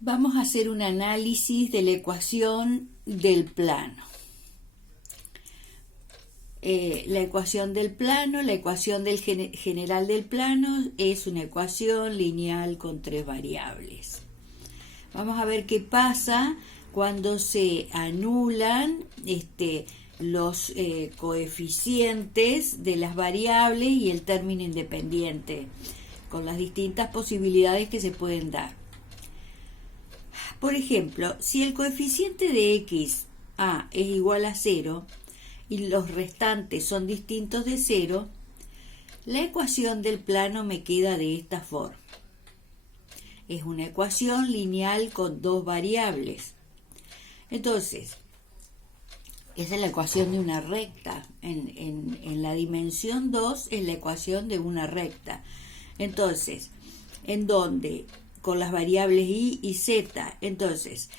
Vamos a hacer un análisis de la ecuación del plano. La ecuación del plano, la ecuación del general del plano es una ecuación lineal con tres variables. Vamos a ver qué pasa cuando se anulan los coeficientes de las variables y el término independiente, con las distintas posibilidades que se pueden dar. Por ejemplo, si el coeficiente de x, a, es igual a 0 y los restantes son distintos de 0, la ecuación del plano me queda de esta forma. Es una ecuación lineal con dos variables. Entonces, esa es la ecuación de una recta. En la dimensión 2 es la ecuación de una recta. Entonces, en donde con las variables y y z. Entonces,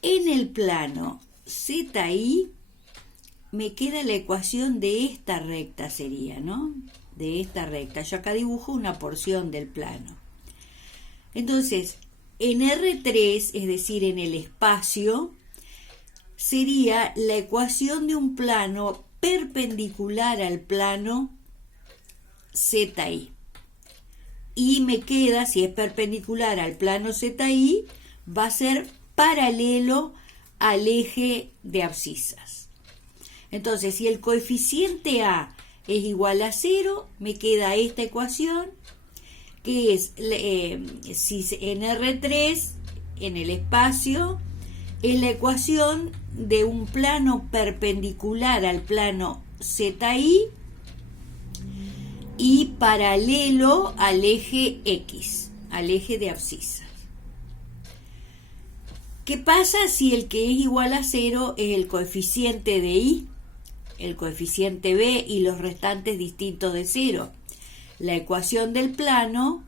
en el plano zi me queda la ecuación de esta recta, sería, ¿no? De esta recta. Yo acá dibujo una porción del plano. Entonces, en R3, es decir, en el espacio, sería la ecuación de un plano perpendicular al plano zi. Y me queda, si es perpendicular al plano zi, va a ser paralelo al eje de abscisas. Entonces, si el coeficiente a es igual a 0, me queda esta ecuación, que es, si en R3, en el espacio, es la ecuación de un plano perpendicular al plano zi y paralelo al eje X, al eje de abscisas. ¿Qué pasa si el que es igual a 0 es el coeficiente de Y, el coeficiente B y los restantes distintos de 0? La ecuación del plano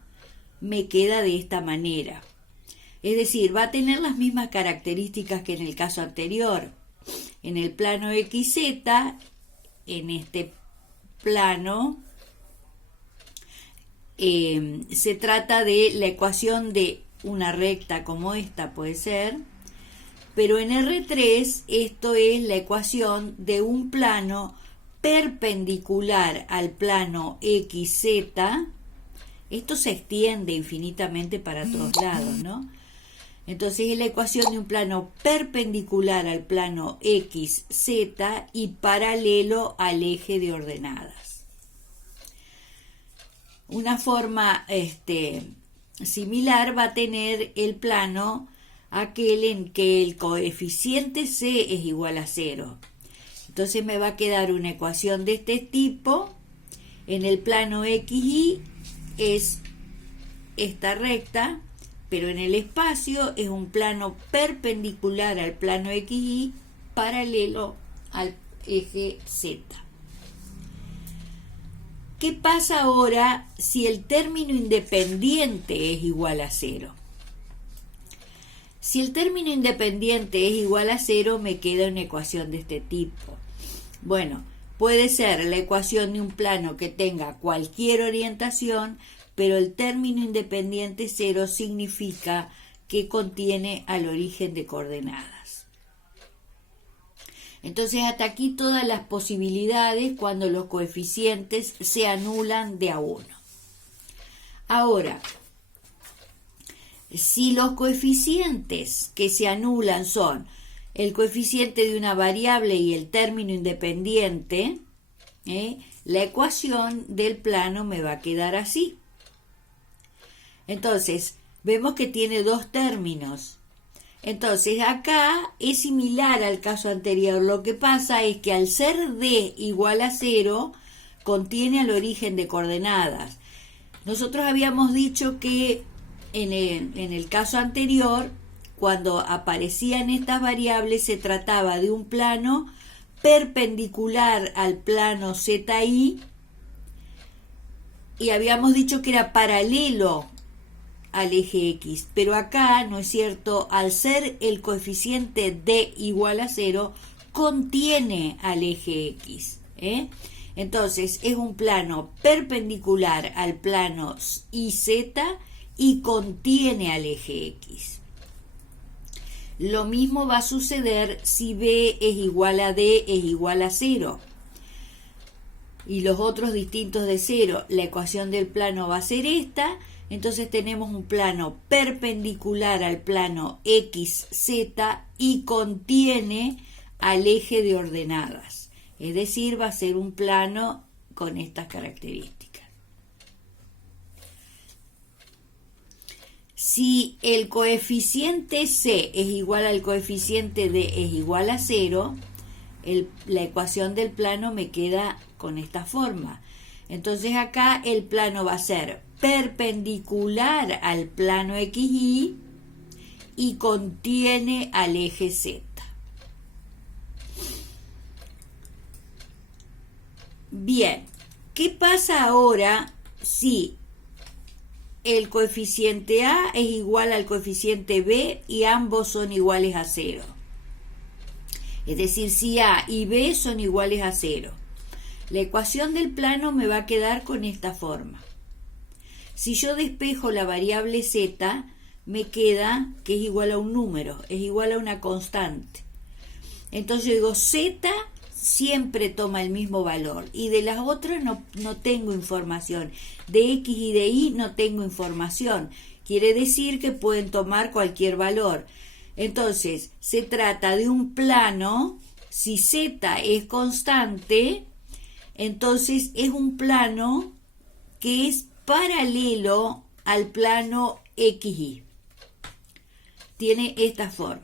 me queda de esta manera. Es decir, va a tener las mismas características que en el caso anterior. En el plano XZ, en este plano, se trata de la ecuación de una recta como esta, puede ser, pero en R3 esto es la ecuación de un plano perpendicular al plano XZ. Esto se extiende infinitamente para todos lados, ¿no? Entonces es la ecuación de un plano perpendicular al plano XZ y paralelo al eje de ordenadas. Una forma similar va a tener el plano aquel en que el coeficiente c es igual a 0. Entonces me va a quedar una ecuación de este tipo. En el plano XY es esta recta, pero en el espacio es un plano perpendicular al plano XY paralelo al eje Z. ¿Qué pasa ahora si el término independiente es igual a 0? Si el término independiente es igual a 0, me queda una ecuación de este tipo. Bueno, puede ser la ecuación de un plano que tenga cualquier orientación, pero el término independiente 0 significa que contiene al origen de coordenadas. Entonces, hasta aquí todas las posibilidades cuando los coeficientes se anulan de a uno. Ahora, si los coeficientes que se anulan son el coeficiente de una variable y el término independiente, la ecuación del plano me va a quedar así. Entonces, vemos que tiene dos términos. Entonces, acá es similar al caso anterior. Lo que pasa es que al ser d igual a 0, contiene al origen de coordenadas. Nosotros habíamos dicho que en el caso anterior, cuando aparecían estas variables, se trataba de un plano perpendicular al plano ZI y habíamos dicho que era paralelo al eje X, pero acá no es cierto, al ser el coeficiente d igual a 0, contiene al eje X. Entonces es un plano perpendicular al plano IZ y contiene al eje X. Lo mismo va a suceder si B es igual a D es igual a 0. Y los otros distintos de 0, la ecuación del plano va a ser esta. Entonces tenemos un plano perpendicular al plano XZ y contiene al eje de ordenadas. Es decir, va a ser un plano con estas características. Si el coeficiente C es igual al coeficiente D es igual a 0, la ecuación del plano me queda con esta forma. Entonces acá el plano va a ser perpendicular al plano XY y contiene al eje Z. Bien, ¿qué pasa ahora si el coeficiente A es igual al coeficiente B y ambos son iguales a 0? Es decir, si A y B son iguales a 0. La ecuación del plano me va a quedar con esta forma. Si yo despejo la variable Z, me queda que es igual a un número, es igual a una constante. Entonces yo digo, Z siempre toma el mismo valor y de las otras no tengo información. De X y de Y no tengo información. Quiere decir que pueden tomar cualquier valor. Entonces se trata de un plano, si Z es constante, entonces es un plano que es paralelo al plano XY. Tiene esta forma.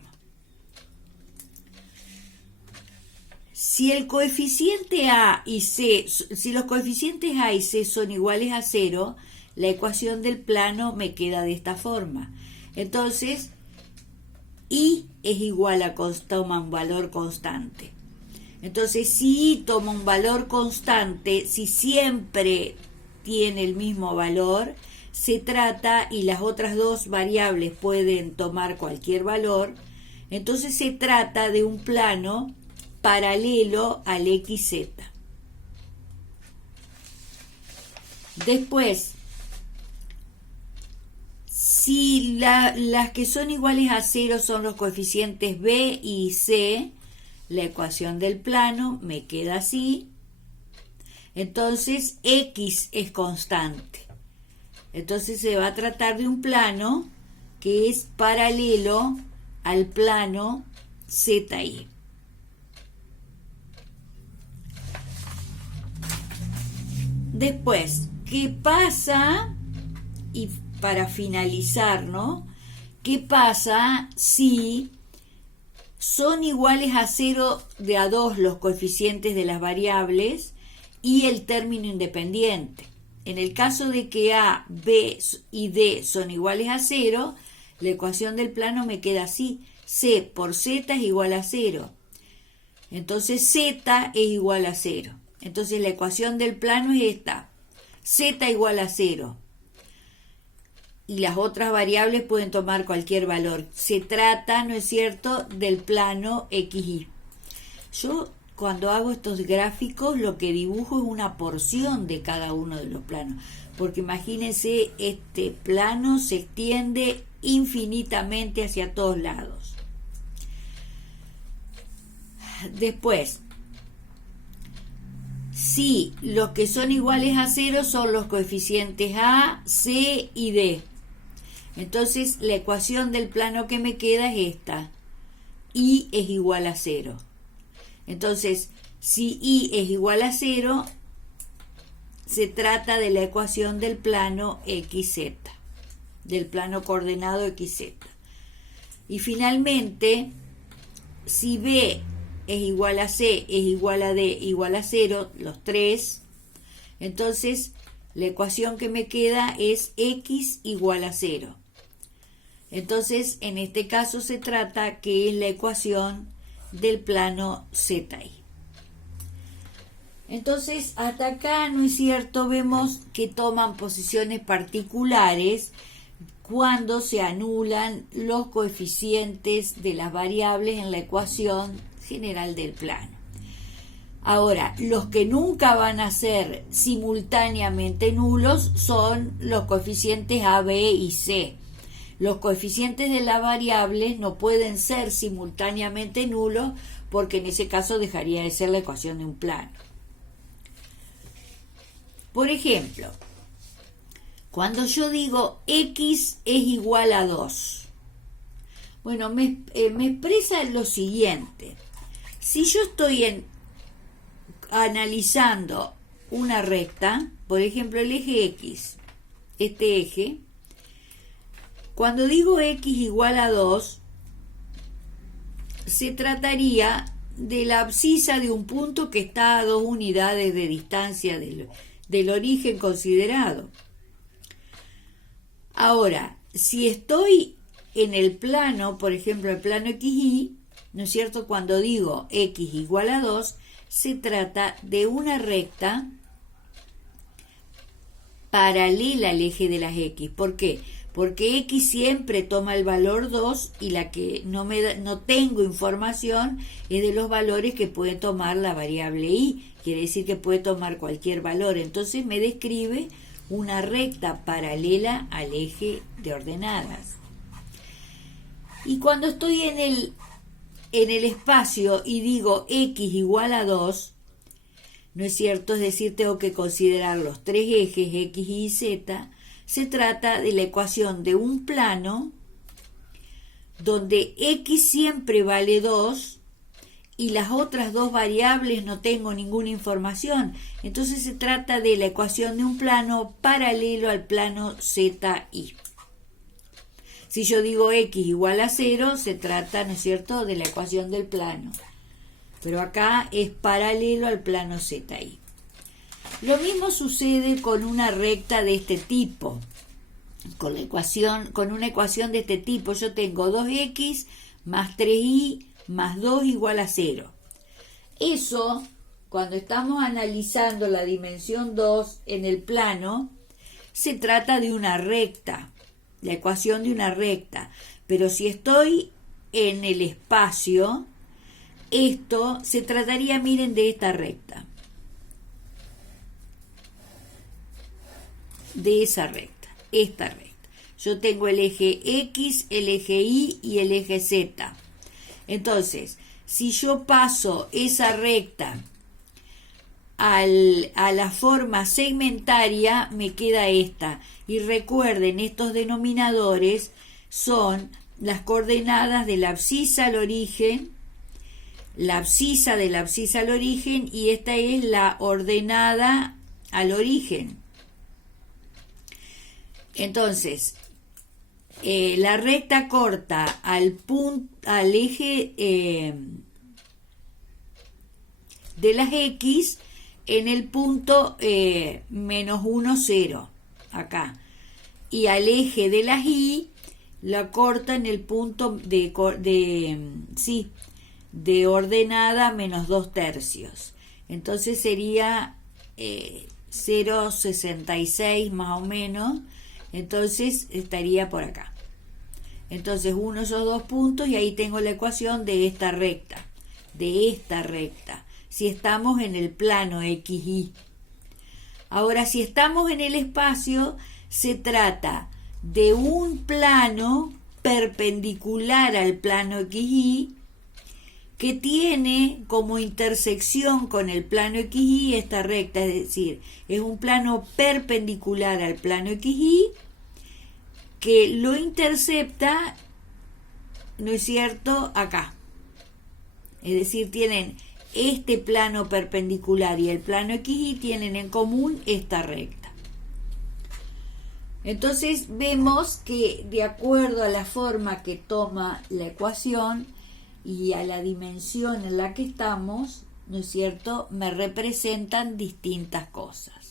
Si el coeficiente A y C, si los coeficientes A y C son iguales a 0, la ecuación del plano me queda de esta forma. Entonces, Y es igual a toma un valor constante. Entonces, si Y toma un valor constante, si siempre tiene el mismo valor, se trata, y las otras dos variables pueden tomar cualquier valor, entonces se trata de un plano paralelo al XZ. Después, si las que son iguales a 0 son los coeficientes B y C, la ecuación del plano me queda así. Entonces X es constante. Entonces se va a tratar de un plano que es paralelo al plano ZY. Después, ¿qué pasa? Y para finalizar, ¿no? ¿Qué pasa si son iguales a 0 de a 2 los coeficientes de las variables y el término independiente? En el caso de que A, B y D son iguales a 0, la ecuación del plano me queda así. C por Z es igual a 0. Entonces Z es igual a 0. Entonces la ecuación del plano es esta. Z igual a 0. Y las otras variables pueden tomar cualquier valor. Se trata, ¿no es cierto?, del plano XY. Yo cuando hago estos gráficos lo que dibujo es una porción de cada uno de los planos. Porque imagínense, este plano se extiende infinitamente hacia todos lados. Después, si los que son iguales a 0 son los coeficientes A, C y D, entonces la ecuación del plano que me queda es esta. Y es igual a 0. Entonces, si Y es igual a 0, se trata de la ecuación del plano XZ, del plano coordenado XZ. Y finalmente, si B es igual a C, es igual a D, igual a 0, los tres, entonces la ecuación que me queda es X igual a 0. Entonces, en este caso se trata que es la ecuación del plano ZY. Entonces, hasta acá, ¿no es cierto?, vemos que toman posiciones particulares cuando se anulan los coeficientes de las variables en la ecuación general del plano. Ahora, los que nunca van a ser simultáneamente nulos son los coeficientes A, B y C. los coeficientes de las variables no pueden ser simultáneamente nulos, porque en ese caso dejaría de ser la ecuación de un plano. Por ejemplo, cuando yo digo x es igual a 2, bueno, me expresa lo siguiente. Si yo estoy analizando una recta, por ejemplo el eje x, este eje, cuando digo x igual a 2, se trataría de la abscisa de un punto que está a 2 unidades de distancia del origen considerado. Ahora, si estoy en el plano, por ejemplo el plano XY, ¿no es cierto? Cuando digo x igual a 2, se trata de una recta paralela al eje de las x. ¿Por qué? Porque x siempre toma el valor 2 y la que no tengo información es de los valores que puede tomar la variable y. Quiere decir que puede tomar cualquier valor. Entonces me describe una recta paralela al eje de ordenadas. Y cuando estoy en el espacio y digo x igual a 2, ¿no es cierto? Es decir, tengo que considerar los tres ejes x, y z. Se trata de la ecuación de un plano donde x siempre vale 2 y las otras dos variables no tengo ninguna información. Entonces se trata de la ecuación de un plano paralelo al plano ZY. Si yo digo x igual a 0, se trata, ¿no es cierto?, de la ecuación del plano. Pero acá es paralelo al plano ZY. Lo mismo sucede con una recta de este tipo. Con una ecuación de este tipo, yo tengo 2x más 3y más 2 igual a 0. Eso, cuando estamos analizando la dimensión 2 en el plano, se trata de una recta, la ecuación de una recta. Pero si estoy en el espacio, esto se trataría, miren, de esta recta. De esa recta, esta recta. Yo tengo el eje X, el eje Y y el eje Z. Entonces, si yo paso esa recta a la forma segmentaria, me queda esta. Y recuerden, estos denominadores son las coordenadas de la abscisa al origen, la abscisa de la abscisa al origen, y esta es la ordenada al origen. Entonces, la recta corta al eje de las x en el punto menos 1, 0, acá. Y al eje de las y la corta en el punto de ordenada menos 2 tercios. Entonces sería 0,66 más o menos. Entonces estaría por acá. Entonces uno esos dos puntos y ahí tengo la ecuación de esta recta. Si estamos en el plano XY. Ahora, si estamos en el espacio, se trata de un plano perpendicular al plano XY que tiene como intersección con el plano XY esta recta, es decir, es un plano perpendicular al plano XY que lo intercepta, ¿no es cierto?, acá. Es decir, tienen este plano perpendicular y el plano XY tienen en común esta recta. Entonces vemos que de acuerdo a la forma que toma la ecuación y a la dimensión en la que estamos, ¿no es cierto?, me representan distintas cosas.